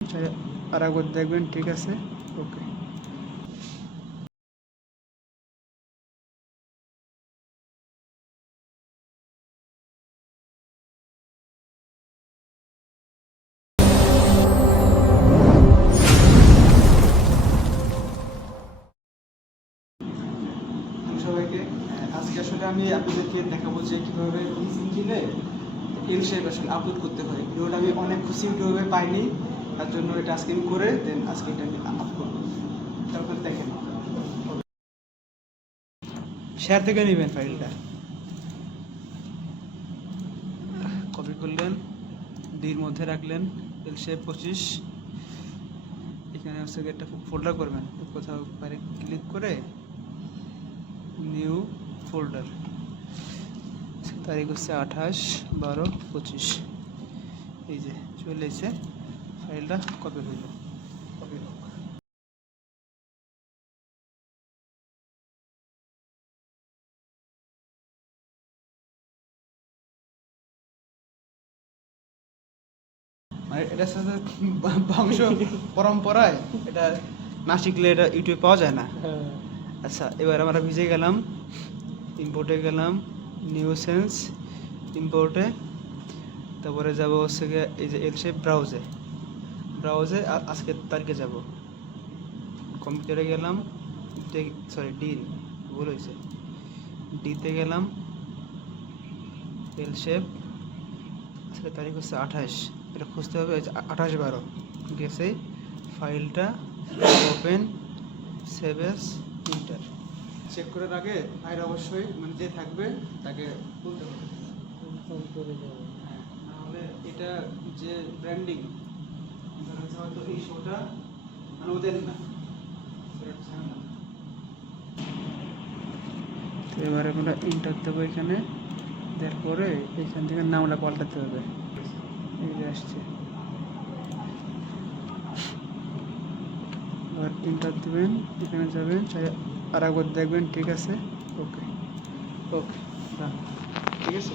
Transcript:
আর একবার দেখবেন, ঠিক আছে, ওকে। সবাইকে আজকে আসলে আমি আপনাদেরকে দেখাবো যে কীভাবে ইঞ্জিনে এল শেপ আসলে আপলোড করতে হয়। ভিডিওটা আমি অনেক খুশি ইউটিউবে পাইনি, তার জন্য এটা আজকে আমি করে দেন আজকে এটা আমি আপলোড করবো। তারপর দেখেন, শেয়ার থেকে নেবেন ফাইলটা, কপি করলেন, ডির মধ্যে রাখলেন, এল শেপ 25, এখানে হচ্ছে একটা ফোল্ডার করবেন, কোথাও পারে ক্লিক করে নিউ ফোল্ডার, তারিখ হচ্ছে 28/12/25, এই যে চলে এসে ফাইলটা কপি হইল, কপি হোক। মানে এটার সাথে বংশ পরম্পরায় এটা না শিখলে এটা ইউটিউবে পাওয়া যায় না। আচ্ছা, এবার আমরা ভিজে গেলাম, ইম্পোর্টে গেলাম, নিউ সেন্স ইম্পোর্টে, তারপরে যাব হচ্ছে গিয়ে এই যে এল শেপ ব্রাউজে আজকের তারিখে যাব, কম্পিউটারে গেলাম, সরি ডি ভুল হয়েছে, ডিতে গেলাম, এল শেপ, আজকের তারিখ হচ্ছে 28, এটা খুঁজতে হবে 28/12, গেছে ফাইলটা open, save as, enter. Check করার আগে ফাইল অবশ্যই মানে যে থাকবে তাকে বলতে হবে, হ্যাঁ, নাহলে এটা যে ব্র্যান্ডিং হয়তো এই শোটা মানে ওদের না। তো এবারে আমরা ইন্টার দেবো এখানে, দেওয়ার পরে এখান থেকে নামটা পাল্টাতে হবে, এই যে আসছে, আবার ইন্টার দেবেন, এখানে যাবেন, আর একবার দেখবেন, ঠিক আছে, ওকে, ওকে, ঠিক আছে।